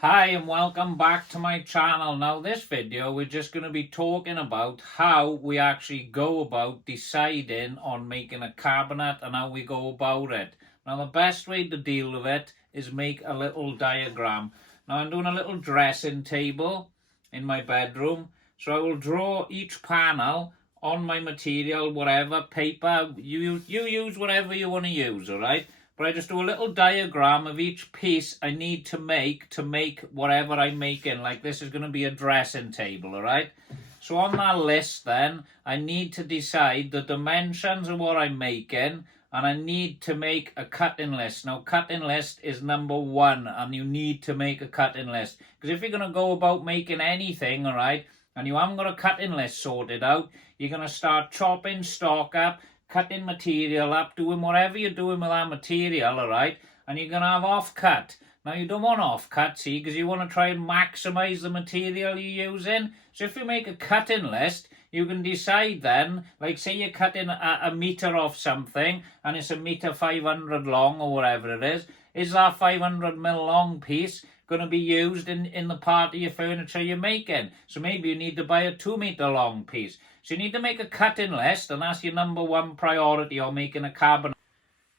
Hi and welcome back to my channel. Now this video we're just going to be talking about how we actually go about deciding on making a cabinet and how we go about it. Now the best way to deal with it is make a little diagram. Now I'm doing a little dressing table in my bedroom, so I will draw each panel on my material, whatever, paper, you use whatever you want to use, alright? But I just do a little diagram of each piece I need to make whatever I'm making. Like this is going to be a dressing table, all right? So on that list then, I need to decide the dimensions of what I'm making, and I need to make a cutting list. Now, cutting list is number one, and you need to make a cutting list. Because if you're going to go about making anything, all right, and you haven't got a cutting list sorted out, you're going to start chopping stock up, cutting material up, doing whatever you're doing with that material, all right? And you're going to have off-cut. Now, you don't want off-cut, see, because you want to try and maximise the material you're using. So if you make a cutting list, you can decide then, like say you're cutting a metre off something, and it's a metre 500 long or whatever it is that 500 mil long piece going to be used in the part of your furniture you're making? So maybe you need to buy a 2 metre long piece. So you need to make a cutting list, and that's your number one priority on making a cabinet.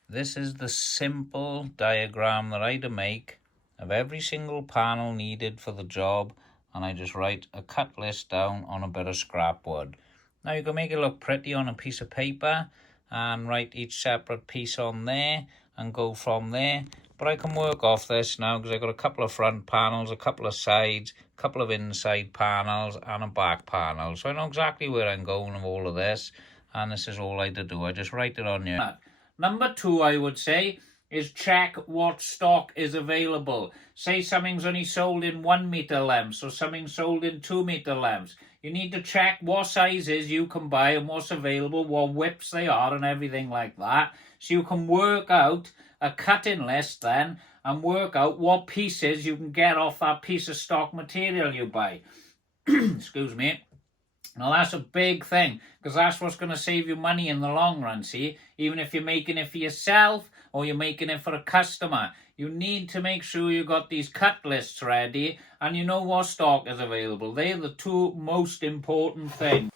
This is the simple diagram that I had to make of every single panel needed for the job, and I just write a cut list down on a bit of scrap wood. Now you can make it look pretty on a piece of paper and write each separate piece on there and go from there. But I can work off this now because I've got a couple of front panels, a couple of sides, a couple of inside panels and a back panel. So I know exactly where I'm going with all of this, and this is all I had to do. I just write it on here. Number two, I would say, is check what stock is available. Say something's only sold in 1 metre lengths or something's sold in 2 metre lengths. You need to check what sizes you can buy and what's available, what widths they are and everything like that. So you can work out a cutting list then and work out what pieces you can get off that piece of stock material you buy. Excuse me. Now that's a big thing, because that's what's going to save you money in the long run, see? Even if you're making it for yourself or you're making it for a customer, you need to make sure you got these cut lists ready and you know what stock is available. They're the two most important things.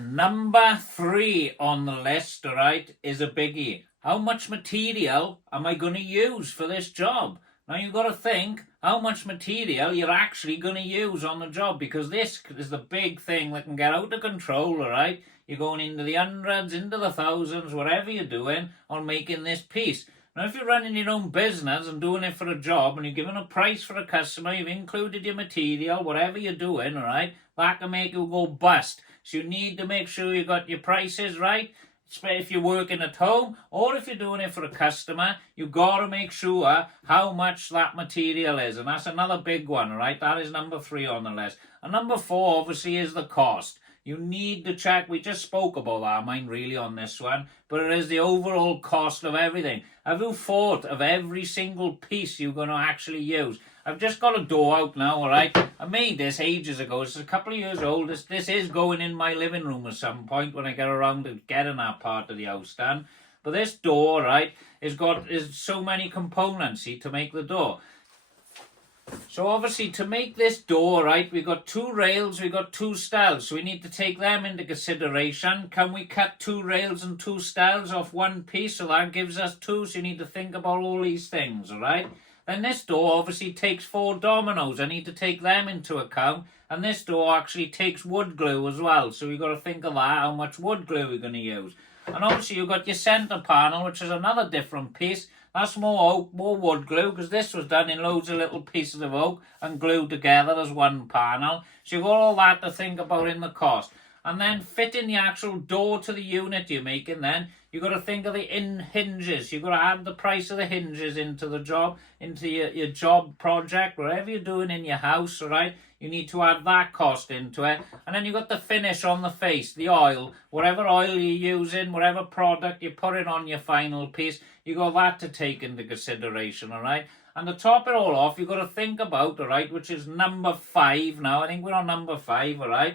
Number three on the list, all right, is a biggie. How much material am I going to use for this job? Now you've got to think how much material you're actually going to use on the job, because this is the big thing that can get out of control, all right? You're going into the hundreds, into the thousands, whatever you're doing on making this piece. Now, if you're running your own business and doing it for a job and you're giving a price for a customer, you've included your material, whatever you're doing, all right, that can make you go bust. So you need to make sure you got your prices right. If you're working at home or if you're doing it for a customer, you got to make sure how much that material is. And that's another big one, all right? That is number three on the list. And number four, obviously, is the cost. You need to check. We just spoke about that, mine really, on this one. But it is the overall cost of everything. Have you thought of every single piece you're going to actually use? I've just got a door out now, all right? I made this ages ago. It's a couple of years old. This is going in my living room at some point when I get around to getting that part of the house done. But this door, right, is so many components, see, to make the door. So obviously to make this door, right, we've got two rails, we've got two stiles. So we need to take them into consideration. Can we cut two rails and two stiles off one piece? So that gives us two. So you need to think about all these things, all right? Then this door obviously takes 4 dominoes. I need to take them into account. And this door actually takes wood glue as well. So we've got to think of that, how much wood glue we're going to use. And obviously you've got your centre panel, which is another different piece. That's more oak, more wood glue, because this was done in loads of little pieces of oak and glued together as one panel. So you've got all that to think about in the cost. And then fitting the actual door to the unit you're making, then you've got to think of the hinges. You've got to add the price of the hinges into the job, into your job project, whatever you're doing in your house, all right? You need to add that cost into it. And then you've got the finish on the face, the oil, whatever oil you're using, whatever product you're putting on your final piece, you got that to take into consideration, all right? And to top it all off, you've got to think about, all right, which is number 5 now. I think we're on number 5, all right?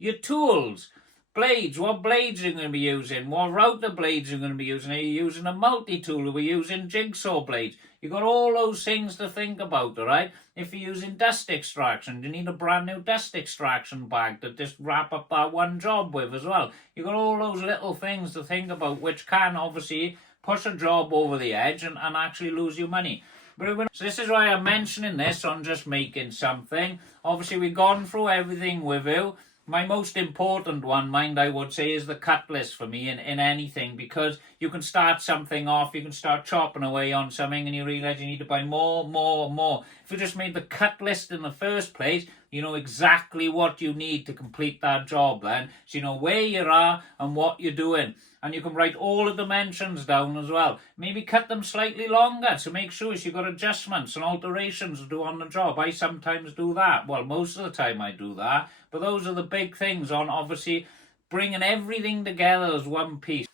Your tools. Blades, what blades are you going to be using? What router blades are you going to be using? Are you using a multi-tool? Are we using jigsaw blades? You've got all those things to think about, all right? If you're using dust extraction, you need a brand new dust extraction bag to just wrap up that one job with as well. You've got all those little things to think about, which can obviously push a job over the edge and actually lose you money. So this is why I'm mentioning this on just making something. Obviously, we've gone through everything with you. My most important one, mind I would say, is the cut list for me in anything, because you can start something off, you can start chopping away on something and you realise you need to buy more. If you just made the cut list in the first place, you know exactly what you need to complete that job then. So you know where you are and what you're doing. And you can write all the dimensions down as well. Maybe cut them slightly longer to make sure you've got adjustments and alterations to do on the job. I sometimes do that. Well, most of the time I do that. But those are the big things on obviously bringing everything together as one piece.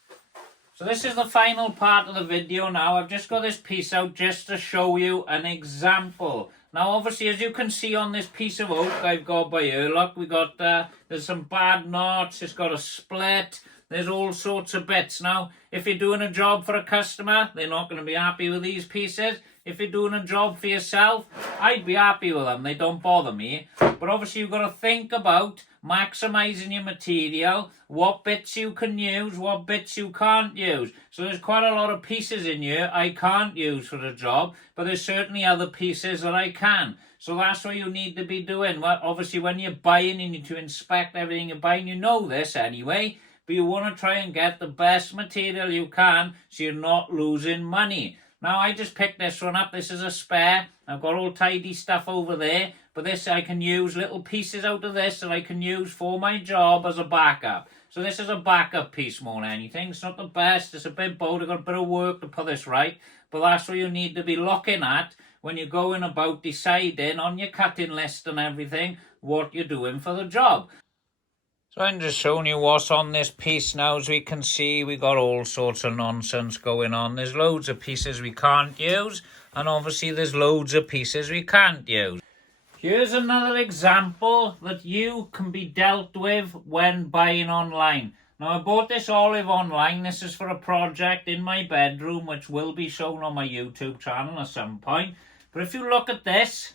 So this is the final part of the video now. I've just got this piece out just to show you an example. Now, obviously, as you can see on this piece of oak I've got by here, look, we got, there's some bad knots, it's got a split, there's all sorts of bits. Now, if you're doing a job for a customer, they're not going to be happy with these pieces. If you're doing a job for yourself, I'd be happy with them. They don't bother me. But obviously, you've got to think about maximising your material, what bits you can use, what bits you can't use. So there's quite a lot of pieces in here I can't use for the job, but there's certainly other pieces that I can. So that's what you need to be doing. Well, obviously, when you're buying, you need to inspect everything you're buying. You know this anyway, but you want to try and get the best material you can so you're not losing money. Now, I just picked this one up. This is a spare. I've got all tidy stuff over there. But this, I can use little pieces out of this that I can use for my job as a backup. So this is a backup piece more than anything. It's not the best. It's a bit bold. I've got a bit of work to put this right. But that's what you need to be looking at when you're going about deciding on your cutting list and everything, what you're doing for the job. So I'm just showing you what's on this piece now. As we can see, we got all sorts of nonsense going on. There's loads of pieces we can't use, and obviously there's loads of pieces we can't use. Here's another example that you can be dealt with when buying online. Now, I bought this olive online. This is for a project in my bedroom, which will be shown on my YouTube channel at some point. But if you look at this,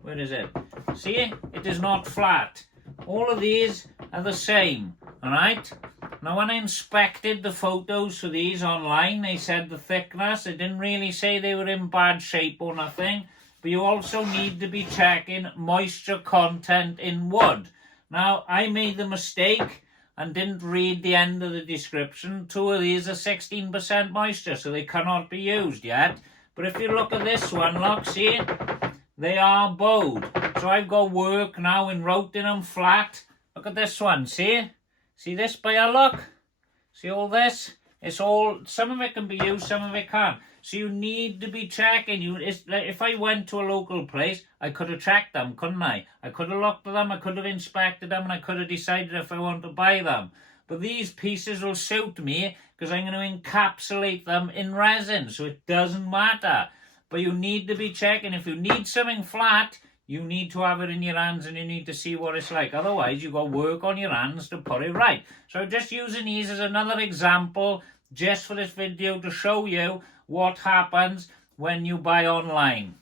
where is it? See, it is not flat. All of these are the same, alright? Now, when I inspected the photos for these online, they said the thickness. They didn't really say they were in bad shape or nothing. But you also need to be checking moisture content in wood. Now, I made the mistake and didn't read the end of the description. 2 of these are 16% moisture, so they cannot be used yet. But if you look at this one, look, see? They are bowed. So I've got work now in routing them flat. Look at this one, see? See this by a look? See all this? It's all, some of it can be used, some of it can't. So you need to be checking. If I went to a local place, I could have checked them, couldn't I? I could have looked at them, I could have inspected them, and I could have decided if I want to buy them. But these pieces will suit me because I'm going to encapsulate them in resin, so it doesn't matter. But you need to be checking. If you need something flat, you need to have it in your hands and you need to see what it's like. Otherwise, you've got work on your hands to put it right. So just using these as another example just for this video to show you what happens when you buy online.